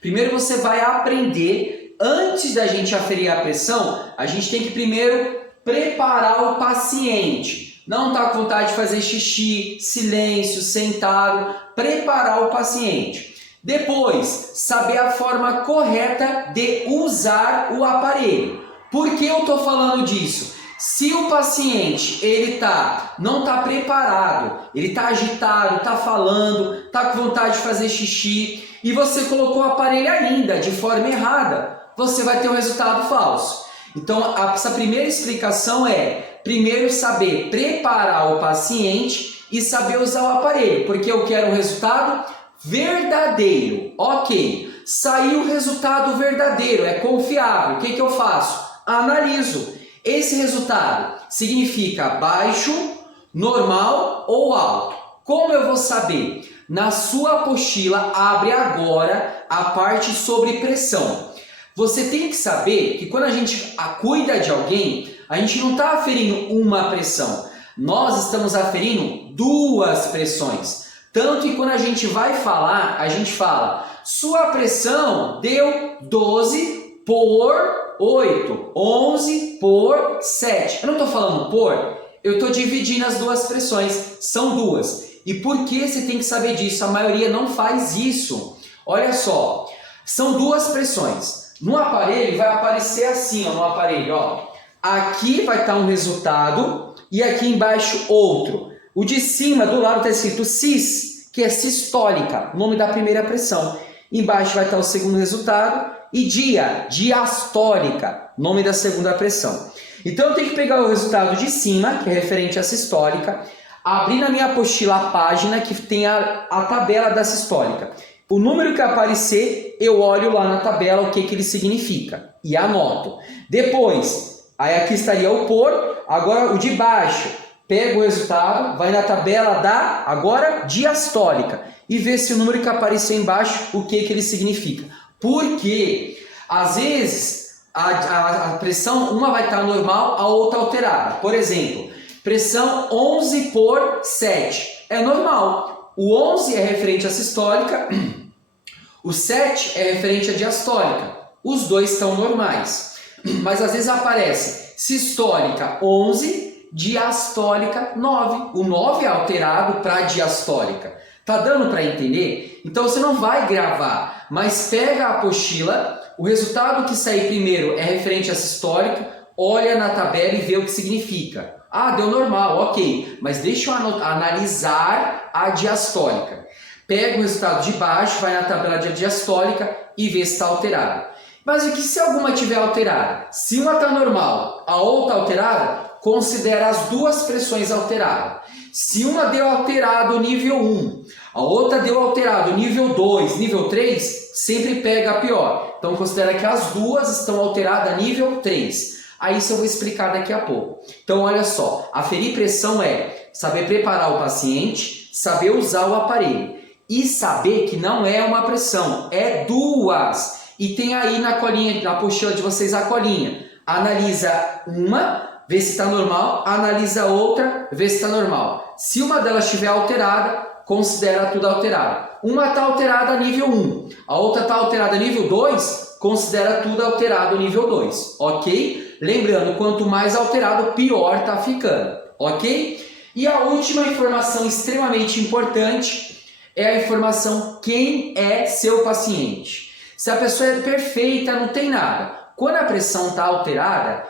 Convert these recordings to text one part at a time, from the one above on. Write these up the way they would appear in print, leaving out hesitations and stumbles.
Primeiro você vai aprender, antes da gente aferir a pressão, a gente tem que primeiro preparar o paciente. Não está com vontade de fazer xixi, silêncio, sentado, preparar o paciente. Depois, saber a forma correta de usar o aparelho. Por que eu estou falando disso? Se o paciente não está preparado, ele está agitado, está falando, está com vontade de fazer xixi e você colocou o aparelho ainda de forma errada, você vai ter um resultado falso. Então, essa primeira explicação é, primeiro saber preparar o paciente e saber usar o aparelho, porque eu quero um resultado verdadeiro. Ok, saiu o resultado verdadeiro, é confiável, o que eu faço? Analiso. Esse resultado significa baixo, normal ou alto. Como eu vou saber? Na sua apostila, abre agora a parte sobre pressão. Você tem que saber que quando a gente cuida de alguém, a gente não está aferindo uma pressão. Nós estamos aferindo duas pressões. Tanto que quando a gente vai falar, a gente fala, sua pressão deu 12 por 8, 11 por 7. Eu não estou falando por, eu estou dividindo as duas pressões, são duas. E por que você tem que saber disso? A maioria não faz isso. Olha só, são duas pressões. No aparelho vai aparecer assim, ó, no aparelho, ó. Aqui vai estar um resultado e aqui embaixo outro. O de cima, do lado, está escrito sis, que é sistólica, nome da primeira pressão. Embaixo vai estar o segundo resultado e diastólica, nome da segunda pressão. Então eu tenho que pegar o resultado de cima, que é referente à sistólica, abrir na minha apostila a página que tem a tabela da sistólica. O número que aparecer, eu olho lá na tabela o que ele significa e anoto. Depois, aí aqui estaria o por, agora o de baixo, pega o resultado, vai na tabela da, agora, diastólica e vê se o número que apareceu embaixo, o que ele significa. Porque, às vezes, a pressão, uma vai estar normal, a outra alterada. Por exemplo, pressão 11 por 7 é normal. O 11 é referente à sistólica, o 7 é referente à diastólica. Os dois estão normais. Mas às vezes aparece sistólica 11, diastólica 9. O 9 é alterado para diastólica. Tá dando para entender? Então você não vai gravar, mas pega a apostila, o resultado que sair primeiro é referente à sistólica, olha na tabela e vê o que significa. Ah, deu normal, ok, mas deixa eu analisar a diastólica. Pega o resultado de baixo, vai na tabela de diastólica e vê se está alterado. Mas o que se alguma tiver alterada? Se uma está normal, a outra alterada, considera as duas pressões alteradas. Se uma deu alterado nível 1, a outra deu alterado nível 2, nível 3, sempre pega a pior. Então considera que as duas estão alteradas a nível 3. Aí isso eu vou explicar daqui a pouco. Então olha só, aferir pressão é saber preparar o paciente, saber usar o aparelho e saber que não é uma pressão, é duas. E tem aí na colinha, na apostila de vocês a colinha. Analisa uma, vê se está normal, analisa outra, vê se está normal. Se uma delas estiver alterada, considera tudo alterado. Uma está alterada a nível 1, a outra está alterada a nível 2, considera tudo alterado a nível 2, ok? Lembrando, quanto mais alterado, pior está ficando, ok? E a última informação extremamente importante é a informação quem é seu paciente. Se a pessoa é perfeita, não tem nada. Quando a pressão está alterada,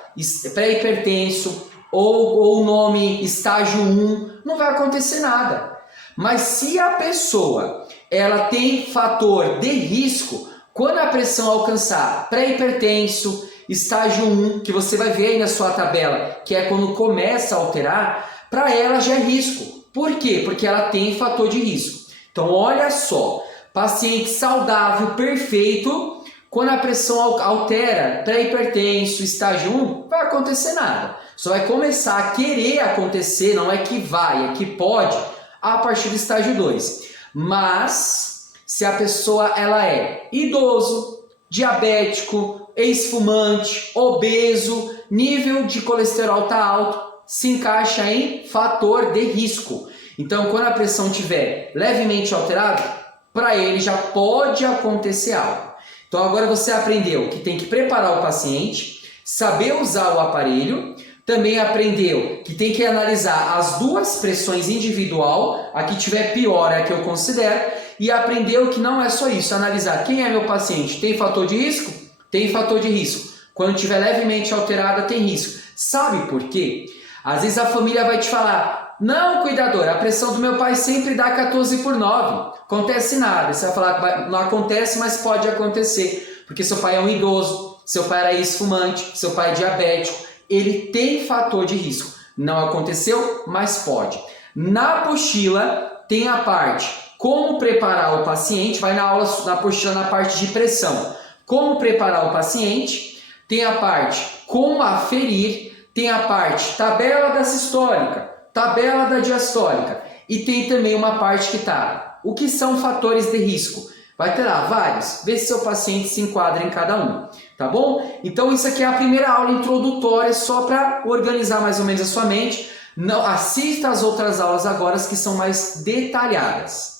pré-hipertenso ou o nome estágio 1, não vai acontecer nada. Mas se a pessoa ela tem fator de risco, quando a pressão alcançar pré-hipertenso, estágio 1, que você vai ver aí na sua tabela, que é quando começa a alterar, para ela já é risco. Por quê? Porque ela tem fator de risco. Então olha só, paciente saudável, perfeito, quando a pressão altera, pré-hipertenso, estágio 1, não vai acontecer nada. Só vai começar a querer acontecer, não é que vai, é que pode, a partir do estágio 2. Mas, se a pessoa ela é idoso, diabético, ex-fumante, obeso, nível de colesterol está alto, se encaixa em fator de risco. Então, quando a pressão estiver levemente alterada, para ele já pode acontecer algo. Então agora você aprendeu que tem que preparar o paciente, saber usar o aparelho, também aprendeu que tem que analisar as duas pressões individual, a que tiver pior é a que eu considero, e aprendeu que não é só isso, analisar quem é meu paciente, tem fator de risco? Tem fator de risco. Quando estiver levemente alterada, tem risco. Sabe por quê? Às vezes a família vai te falar, não, cuidador, a pressão do meu pai sempre dá 14/9, acontece nada. Você vai falar, não acontece, mas pode acontecer, porque seu pai é um idoso, seu pai era ex-fumante, seu pai é diabético, ele tem fator de risco. Não aconteceu, mas pode. Na apostila tem a parte como preparar o paciente, vai na aula, na apostila, na parte de pressão. Como preparar o paciente, tem a parte como aferir, tem a parte tabela da sistólica, tabela da diastólica e tem também uma parte que está o que são fatores de risco. Vai ter lá vários, vê se seu paciente se enquadra em cada um, tá bom? Então isso aqui é a primeira aula introdutória só para organizar mais ou menos a sua mente. Não assista as outras aulas agora que são mais detalhadas.